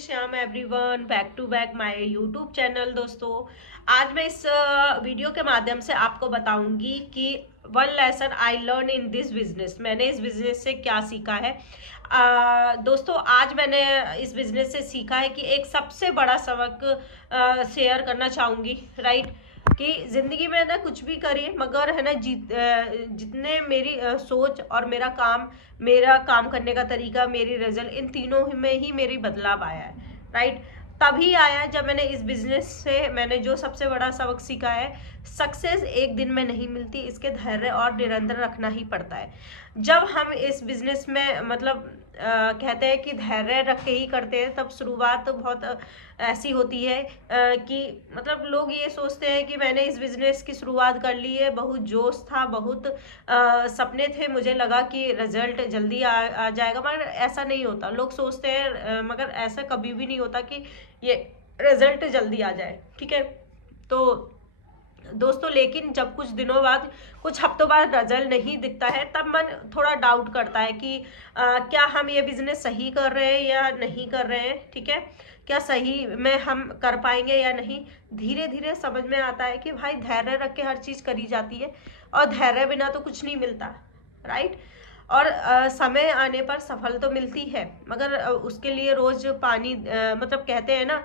Shyam everyone, back to back my YouTube channel. दोस्तों, आज मैं इस वीडियो के माध्यम से आपको बताऊंगी कि one lesson I learn in this business. मैंने इस बिजनेस से क्या सीखा है। दोस्तों, आज मैंने इस बिजनेस से सीखा है कि एक सबसे बड़ा सबक शेयर करना चाहूंगी। राइट, कि जिंदगी में ना कुछ भी करिए, मगर है ना जितने मेरी सोच और मेरा काम करने का तरीका, मेरी रिजल्ट, इन तीनों में ही मेरी बदलाव आया है। राइट, तभी आया जब मैंने इस बिजनेस से मैंने जो सबसे बड़ा सबक सीखा है, सक्सेस एक दिन में नहीं मिलती, इसके धैर्य और निरंतर रखना ही पड़ता है। जब हम इस बिजनेस में कहते हैं कि धैर्य रख के ही करते हैं, तब शुरुआत तो बहुत ऐसी होती है कि लोग ये सोचते हैं कि मैंने इस बिजनेस की शुरुआत कर ली है, बहुत जोश था, बहुत सपने थे, मुझे लगा कि रिजल्ट जल्दी आ जाएगा, मगर ऐसा नहीं होता। लोग सोचते हैं मगर ऐसा कभी भी नहीं होता कि ये रिजल्ट जल्दी आ जाए। ठीक है, तो दोस्तों, लेकिन जब कुछ दिनों बाद, कुछ हफ्तों बाद रिजल्ट नहीं दिखता है, तब मन थोड़ा डाउट करता है कि क्या हम ये बिजनेस सही कर रहे हैं या नहीं कर रहे हैं। ठीक है, क्या सही में हम कर पाएंगे या नहीं। धीरे धीरे समझ में आता है कि भाई, धैर्य रख के हर चीज करी जाती है, और धैर्य बिना तो कुछ नहीं मिलता। राइट, और समय आने पर सफल तो मिलती है, मगर उसके लिए रोज पानी कहते हैं ना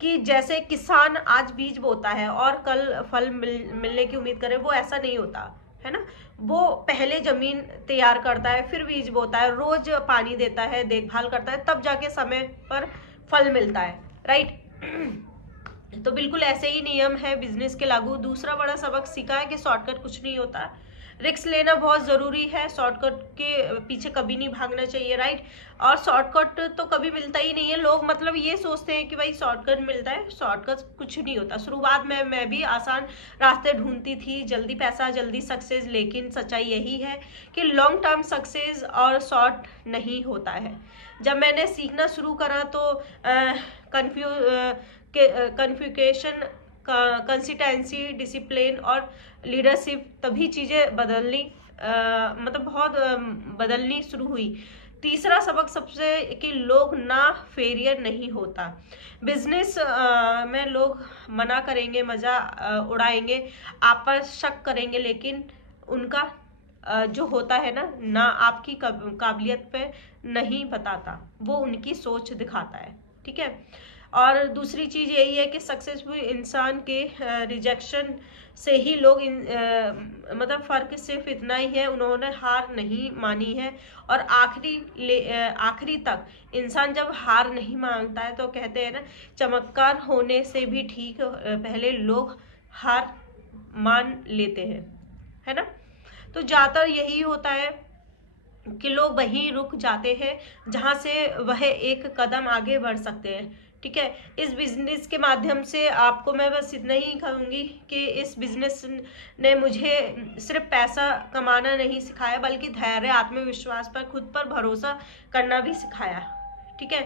कि जैसे किसान आज बीज बोता है और कल फल मिलने की उम्मीद करे, वो ऐसा नहीं होता है ना। वो पहले जमीन तैयार करता है, फिर बीज बोता है, रोज पानी देता है, देखभाल करता है, तब जाके समय पर फल मिलता है। राइट, तो बिल्कुल ऐसे ही नियम है बिजनेस के लागू। दूसरा बड़ा सबक सीखा है कि शॉर्टकट कुछ नहीं होता, रिस्क लेना बहुत जरूरी है, शॉर्टकट के पीछे कभी नहीं भागना चाहिए। राइट, और शॉर्टकट तो कभी मिलता ही नहीं है। लोग ये सोचते हैं कि भाई शॉर्टकट मिलता है, शॉर्टकट कुछ नहीं होता। शुरुआत में मैं भी आसान रास्ते ढूंढती थी, जल्दी पैसा जल्दी सक्सेस, लेकिन सच्चाई यही है कि लॉन्ग टर्म सक्सेस और शॉर्ट नहीं होता है। जब मैंने सीखना शुरू करा तो कन्फ्यूकेशन, कंसिस्टेंसी, डिसिप्लिन और लीडरशिप, तभी चीज़ें बहुत बदलनी शुरू हुई। तीसरा सबक सबसे कि लोग ना फेलियर नहीं होता। बिजनेस में लोग मना करेंगे, मजा उड़ाएंगे, आप पर शक करेंगे, लेकिन उनका जो होता है ना आपकी काबिलियत पे नहीं बताता, वो उनकी सोच दिखाता है। ठीक है, और दूसरी चीज यही है कि सक्सेसफुल इंसान के रिजेक्शन से ही लोग फर्क सिर्फ इतना ही है, उन्होंने हार नहीं मानी है। और आखिरी तक इंसान जब हार नहीं मानता है, तो कहते हैं ना, चमत्कार होने से भी ठीक पहले लोग हार मान लेते हैं, है ना। तो ज्यादातर यही होता है कि लोग वहीं रुक जाते हैं जहां से वह एक कदम आगे बढ़ सकते हैं। ठीक है, इस बिजनेस के माध्यम से आपको मैं बस इतना ही कहूंगी कि इस बिजनेस ने मुझे सिर्फ पैसा कमाना नहीं सिखाया, बल्कि धैर्य, आत्मविश्वास पर, खुद पर भरोसा करना भी सिखाया। ठीक है।